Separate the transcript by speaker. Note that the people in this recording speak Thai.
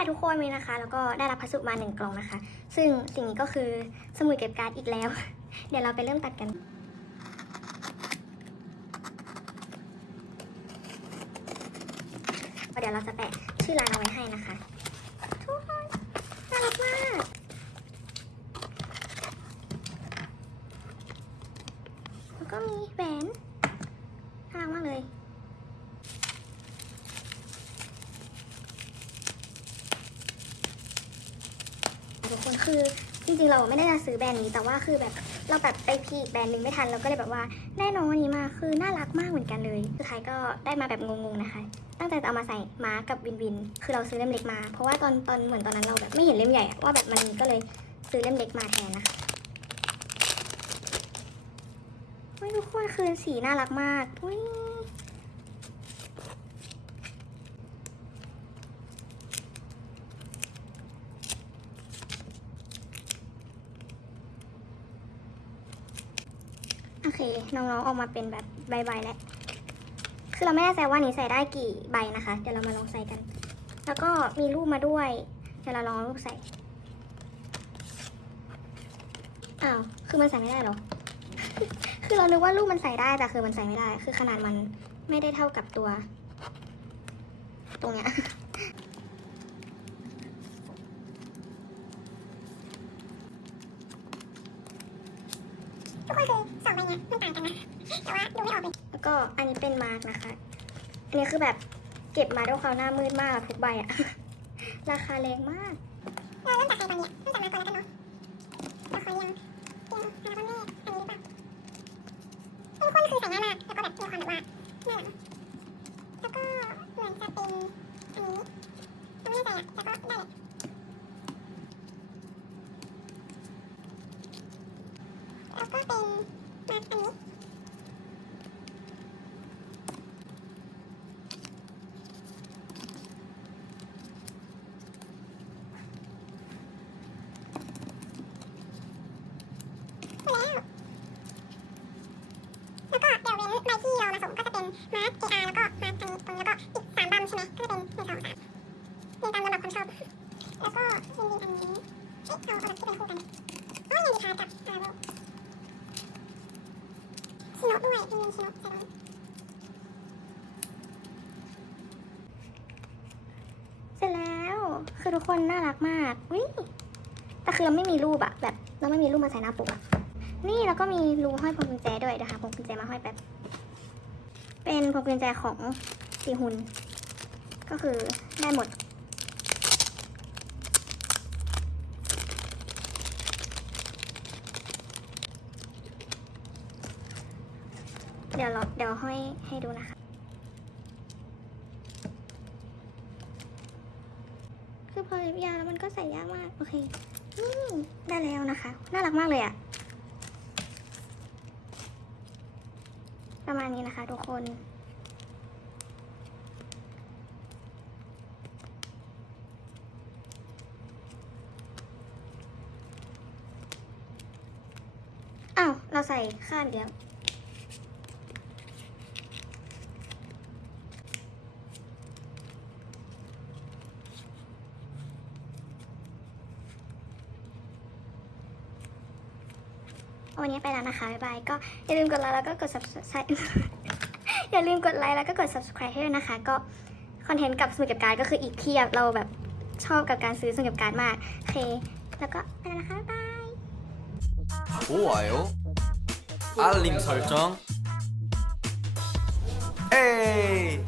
Speaker 1: ค่ะทุกคนมีนะคะ แล้วก็ได้รับพัสดุมาหนึ่งกล่องนะคะ ซึ่งสิ่งนี้ก็คือสมุดเก็บการ์ดอีกแล้ว เดี๋ยวเราไปเริ่มตัดกันเดี๋ยวเราจะแปะชื่อร้านเอาไว้ให้นะคะทุกคนน่ารักมากแล้วก็มีแหวนน่ารักมากเลย ทุกคนคือจริงๆเราไม่ได้จะซื้อแบรนด์นี้แต่ว่าคือแบบเราแบบไปพีแบรนด์หนึ่งไม่ทันเราก็เลยแบบว่าได้น้องอันนี้มาคือน่ารักมากเหมือนกันเลยสุดท้ายก็ได้มาแบบงงๆนะคะ ตั้งใจจะเอามาใส่มากับวินวิน คือเราซื้อเล่มเล็กมา เพราะว่าตอนตอนเหมือนตอนนั้นเราแบบไม่เห็นเล่มใหญ่ว่าแบบมันมีก็เลยซื้อเล่มเล็กมาแทนนะคะทุกคนคือสีน่ารักมากอุ้ยโอเค น้องๆออกมาเป็นแบบใบๆแล้วคือเราไม่แน่ใจว่านี้ใส่ได้กี่ใบนะคะ เดี๋ยวเรามาลองใส่กัน แล้วก็มีรูปมาด้วย เดี๋ยวเราลองรูปใส่ อ้าว คือมันใส่ไม่ได้หรอ คือเรานึกว่ารูปมันใส่ได้ แต่คือมันใส่ไม่ได้ คือขนาดมันไม่ได้เท่ากับตัว ตรงเนี้ย
Speaker 2: ทุกคน คือสองใบเนี้ยมันต่างกันนะแต่ว่าดูไม่ออกเลย
Speaker 1: แล้วก็อันนี้เป็นมาร์กนะคะอันนี้คือแบบเก็บมาด้วยความหน้ามืดมากทุกใบอะราคาแรงมาก
Speaker 2: เราเริ่มจากใครตอนเนี้ยเริ่มจากมาก่อนแล้วกันเนาะเราขอยังยังหาต้นแรกอันนี้หรือเปล่าทุกคนคือใส่ง่ายมากแล้วก็แบบมีความแบบว่าหน่ารักแล้วก็เหมือนจะเป็นอันนี้ไม่แน่ใจอะแต่ก็ได้แหละแล้วก็เป็น อันนี้แล้วก็เดี๋ยวเว้นใบที่เรามาส่งก็จะเป็นมาร์ก AR แล้วก็มาร์กอันนี้ตรงแล้วก็อีกสามบัมใช่ไหมก็จะเป็นหนึ่งสองสามมีตามลำดับความชอบ แล้วก็ยินดีอันนี้เอ๊ะเอาเอาแบบที่เป็นคู่กันอ๋อยินดีค่ะกับอาโรชิโนะด้วยยินดีชิโนะใส่ตรงนี้
Speaker 1: เสร็จแล้ว คือทุกคนน่ารักมากวิแต่คือเราไม่มีรูปอะแบบ เราไม่มีรูปมาใส่หน้าปกอะนี่แล้วก็มีรูห้อยพวงกุญแจด้วยเดี๋ยวหาพวงกุญแจมาห้อยแป๊บ เป็นพวงกุญแจของซีฮุน ก็คือได้หมด เดี๋ยวเราเดี๋ยวให้ให้ดูนะคะ คือพอเล็บยาวแล้วมันก็ใส่ยากมาก โอเค นี่ได้แล้วนะคะ น่ารักมากเลยอะประมาณนี้นะคะทุกคนอ้าวเราใส่ข้างเดียว วันนี้ไปแล้วนะคะ บ๊ายบาย ก็อย่าลืมกดไลค์แล้วก็กด subscribe อย่าลืมกดไลค์แล้วก็กด subscribe ให้ด้วยนะคะ ก็คอนเทนต์กับสมุดเก็บการ์ดก็คืออีกเพียบ เราแบบชอบกับการซื้อสมุดเก็บการ์ดมาก โอเค แล้วก็ไปแล้วนะคะ บ๊ายบาย
Speaker 3: 좋아요 알림 설정 에이